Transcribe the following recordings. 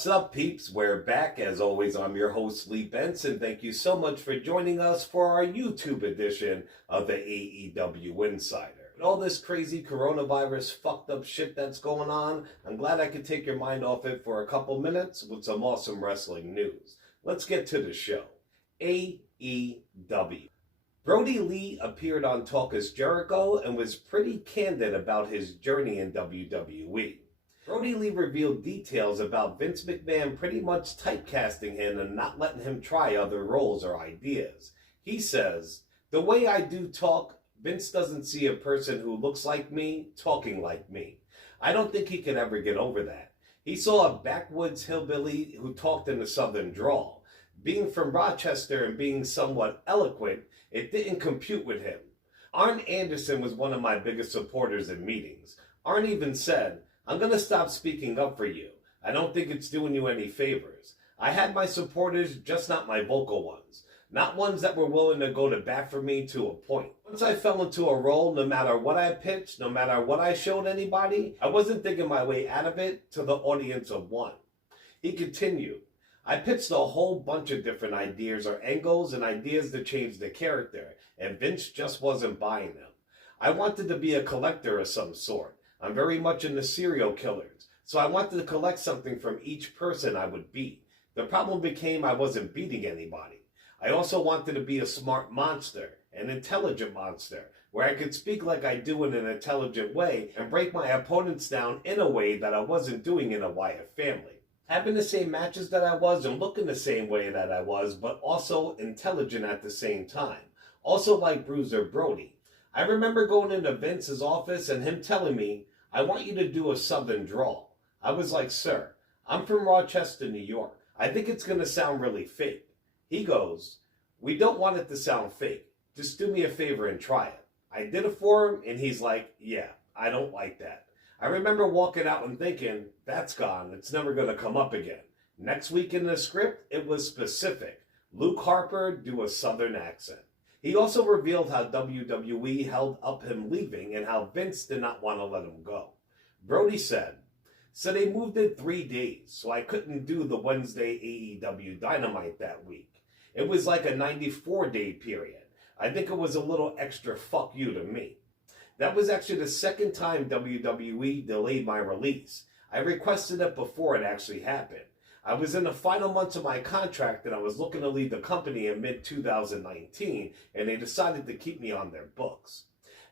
What's up, peeps? We're back. As always, I'm your host, Lee Benson. Thank you so much for joining us for our YouTube edition of the AEW Insider. With all this crazy coronavirus fucked up shit that's going on, I'm glad I could take your mind off it for a couple minutes with some awesome wrestling news. Let's get to the show. AEW. Brody Lee appeared on Talk Is Jericho and was pretty candid about his journey in WWE. Brody Lee revealed details about Vince McMahon pretty much typecasting him and not letting him try other roles or ideas. He says, "The way I do talk, Vince doesn't see a person who looks like me talking like me. I don't think he could ever get over that. He saw a backwoods hillbilly who talked in a southern drawl. Being from Rochester and being somewhat eloquent, it didn't compute with him. Arn Anderson was one of my biggest supporters in meetings. Arn even said, 'I'm going to stop speaking up for you. I don't think it's doing you any favors.' I had my supporters, just not my vocal ones. Not ones that were willing to go to bat for me to a point. Once I fell into a role, no matter what I pitched, no matter what I showed anybody, I wasn't thinking my way out of it to the audience of one." He continued, "I pitched a whole bunch of different ideas or angles and ideas to change the character, and Vince just wasn't buying them. I wanted to be a collector of some sort. I'm very much into serial killers, so I wanted to collect something from each person I would beat. The problem became I wasn't beating anybody. I also wanted to be a smart monster, an intelligent monster, where I could speak like I do in an intelligent way and break my opponents down in a way that I wasn't doing in a Wyatt family. Having the same matches that I was and looking the same way that I was, but also intelligent at the same time. Also like Bruiser Brody. I remember going into Vince's office and him telling me, 'I want you to do a southern drawl.' I was like, 'Sir, I'm from Rochester, New York. I think it's going to sound really fake.' He goes, 'We don't want it to sound fake. Just do me a favor and try it.' I did it for him and he's like, 'Yeah, I don't like that.' I remember walking out and thinking, that's gone. It's never going to come up again. Next week in the script, it was specific. Luke Harper, do a southern accent. He also revealed how WWE held up him leaving and how Vince did not want to let him go. Brody said, "So they moved it 3 days, so I couldn't do the Wednesday AEW Dynamite that week. It was like a 94-day period. I think it was a little extra fuck you to me. That was actually the second time WWE delayed my release. I requested it before it actually happened. I was in the final months of my contract and I was looking to leave the company in mid-2019 and they decided to keep me on their books.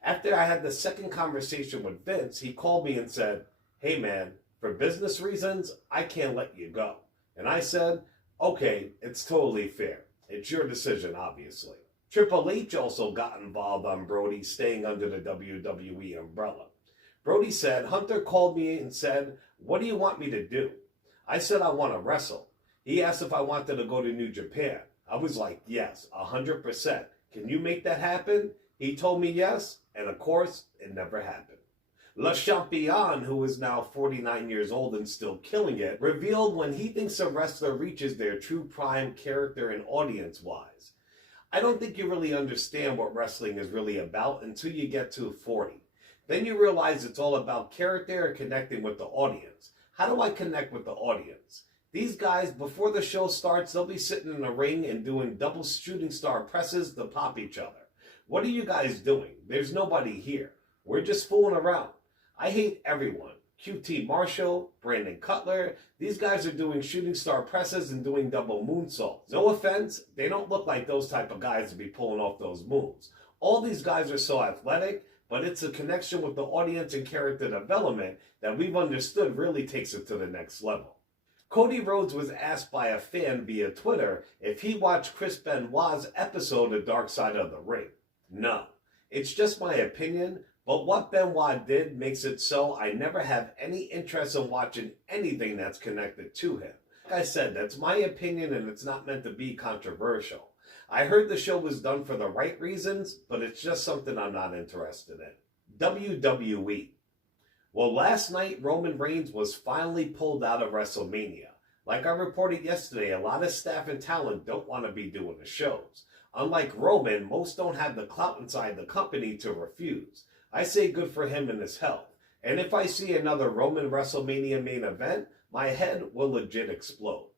After I had the second conversation with Vince, he called me and said, 'Hey man, for business reasons, I can't let you go.' And I said, 'Okay, it's totally fair. It's your decision, obviously.' Triple H also got involved on Brody staying under the WWE umbrella. Brody said, 'Hunter called me and said, what do you want me to do?' I said I want to wrestle. He asked if I wanted to go to New Japan. I was like, yes, 100%. Can you make that happen? He told me yes, and of course, it never happened." Le Champion, who is now 49 years old and still killing it, revealed when he thinks a wrestler reaches their true prime character and audience-wise. "I don't think you really understand what wrestling is really about until you get to 40. Then you realize it's all about character and connecting with the audience. How do I connect with the audience? These guys, before the show starts, they'll be sitting in a ring and doing double shooting star presses to pop each other. What are you guys doing? There's nobody here. We're just fooling around. I hate everyone. QT Marshall, Brandon Cutler, these guys are doing shooting star presses and doing double moonsaults. No offense, they don't look like those type of guys to be pulling off those moves. All these guys are so athletic, but it's a connection with the audience and character development that we've understood really takes it to the next level." Cody Rhodes was asked by a fan via Twitter if he watched Chris Benoit's episode of Dark Side of the Ring. "No. It's just my opinion, but what Benoit did makes it so I never have any interest in watching anything that's connected to him. Like I said, that's my opinion and it's not meant to be controversial. I heard the show was done for the right reasons, but it's just something I'm not interested in." WWE. Well, last night, Roman Reigns was finally pulled out of Wrestlemania. Like I reported yesterday, a lot of staff and talent don't want to be doing the shows. Unlike Roman, most don't have the clout inside the company to refuse. I say good for him and his health. And if I see another Roman WrestleMania main event, my head will legit explode.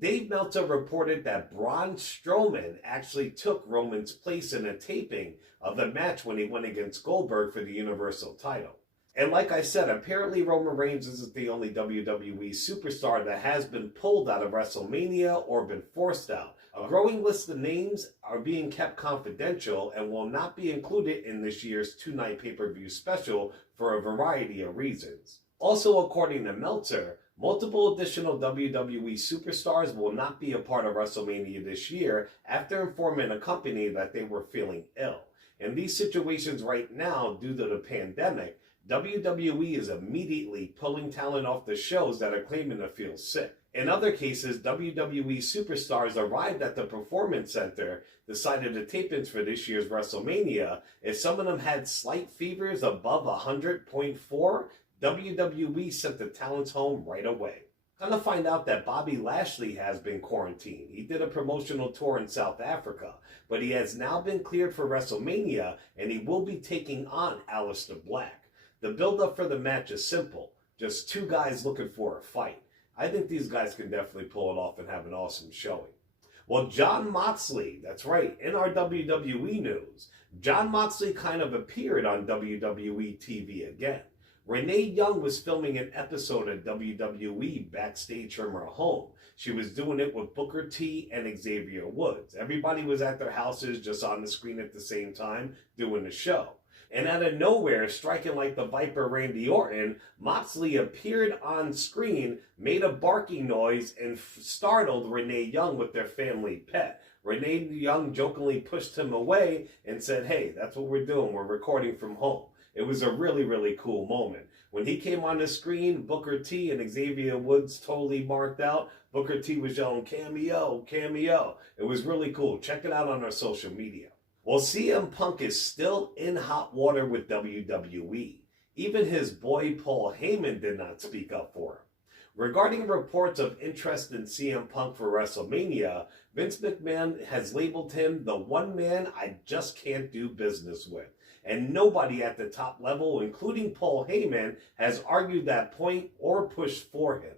Dave Meltzer reported that Braun Strowman actually took Roman's place in a taping of the match when he went against Goldberg for the Universal title. And like I said, apparently Roman Reigns isn't the only WWE superstar that has been pulled out of WrestleMania or been forced out. A growing list of names are being kept confidential and will not be included in this year's two-night pay-per-view special for a variety of reasons. Also, according to Meltzer, multiple additional WWE superstars will not be a part of WrestleMania this year after informing a company that they were feeling ill. In these situations right now, due to the pandemic, WWE is immediately pulling talent off the shows that are claiming to feel sick. In other cases, WWE superstars arrived at the Performance Center, decided to tape-ins for this year's WrestleMania. If some of them had slight fevers above 100.4, WWE sent the talents home right away. Come to find out that Bobby Lashley has been quarantined. He did a promotional tour in South Africa, but he has now been cleared for WrestleMania, and he will be taking on Aleister Black. The build-up for the match is simple. Just two guys looking for a fight. I think these guys can definitely pull it off and have an awesome showing. Well, Jon Moxley, that's right, in our WWE news, Jon Moxley kind of appeared on WWE TV again. Renee Young was filming an episode of WWE backstage from her home. She was doing it with Booker T and Xavier Woods. Everybody was at their houses just on the screen at the same time doing the show. And out of nowhere, striking like the Viper Randy Orton, Moxley appeared on screen, made a barking noise, and startled Renee Young with their family pet. Renee Young jokingly pushed him away and said, "Hey, that's what we're doing. We're recording from home." It was a really, really cool moment. When he came on the screen, Booker T and Xavier Woods totally marked out. Booker T was yelling, "Cameo, cameo." It was really cool. Check it out on our social media. Well, CM Punk is still in hot water with WWE. Even his boy Paul Heyman did not speak up for him. Regarding reports of interest in CM Punk for WrestleMania, Vince McMahon has labeled him the one man I just can't do business with. And nobody at the top level, including Paul Heyman, has argued that point or pushed for him.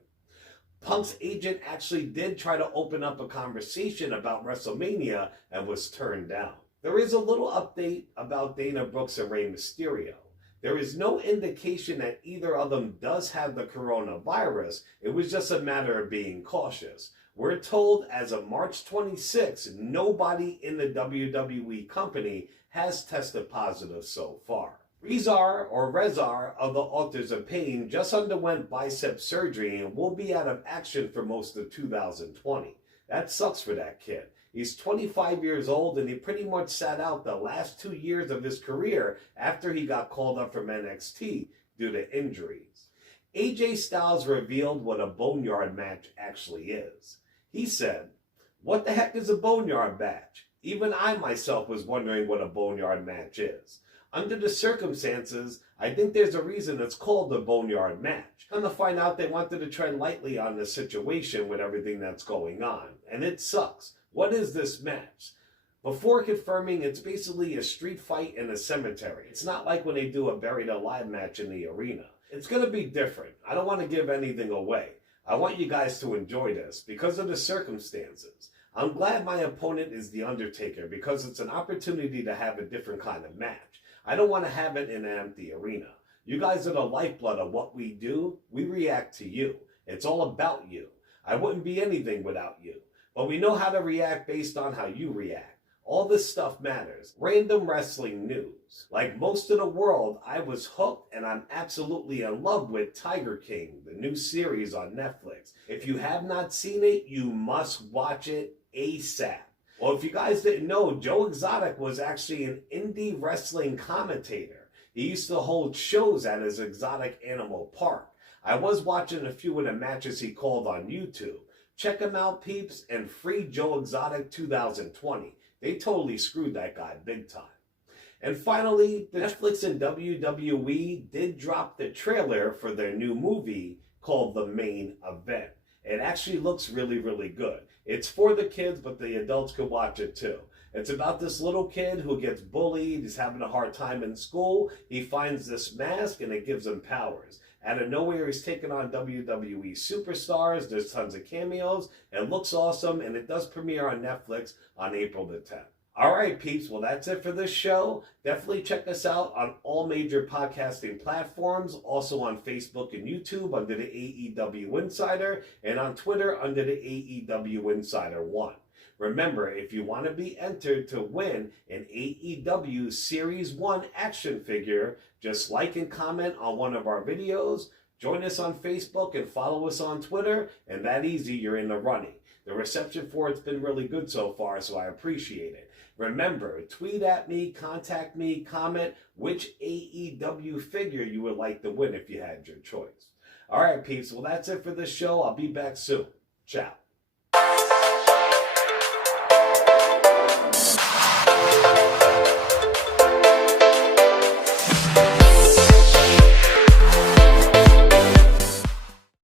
Punk's agent actually did try to open up a conversation about WrestleMania and was turned down. There is a little update about Dana Brooks and Rey Mysterio. There is no indication that either of them does have the coronavirus. It was just a matter of being cautious. We're told as of March 26, nobody in the WWE company has tested positive so far. Rezar of the Authors of Pain just underwent bicep surgery and will be out of action for most of 2020. That sucks for that kid. He's 25 years old and he pretty much sat out the last 2 years of his career after he got called up from NXT due to injuries. AJ Styles revealed what a boneyard match actually is. He said, "What the heck is a boneyard match? Even I myself was wondering what a boneyard match is. Under the circumstances, I think there's a reason it's called a boneyard match. Come to find out they wanted to tread lightly on the situation with everything that's going on. And it sucks. What is this match?" Before confirming, it's basically a street fight in a cemetery. It's not like when they do a buried alive match in the arena. It's going to be different. I don't want to give anything away. I want you guys to enjoy this because of the circumstances. I'm glad my opponent is The Undertaker because it's an opportunity to have a different kind of match. I don't want to have it in an empty arena. You guys are the lifeblood of what we do. We react to you. It's all about you. I wouldn't be anything without you. But we know how to react based on how you react. All this stuff matters. Random wrestling news. Like most of the world, I was hooked and I'm absolutely in love with Tiger King, the new series on Netflix. If you have not seen it, you must watch it ASAP. Well, if you guys didn't know, Joe Exotic was actually an indie wrestling commentator. He used to hold shows at his exotic animal park. I was watching a few of the matches he called on YouTube. Check him out, peeps, and free Joe Exotic 2020. They totally screwed that guy big time. And finally, Netflix and WWE did drop the trailer for their new movie called The Main Event. It actually looks really, really good. It's for the kids, but the adults could watch it too. It's about this little kid who gets bullied, he's having a hard time in school, he finds this mask and it gives him powers. Out of nowhere, he's taking on WWE superstars, there's tons of cameos, it looks awesome, and it does premiere on Netflix on April the 10th. Alright peeps, well that's it for this show. Definitely check us out on all major podcasting platforms, also on Facebook and YouTube under the AEW Insider, and on Twitter under the AEW Insider 1. Remember, if you want to be entered to win an AEW Series 1 action figure, just like and comment on one of our videos, join us on Facebook and follow us on Twitter, and that easy, you're in the running. The reception for it's been really good so far, so I appreciate it. Remember, tweet at me, contact me, comment which AEW figure you would like to win if you had your choice. Alright peeps, well that's it for this show. I'll be back soon. Ciao.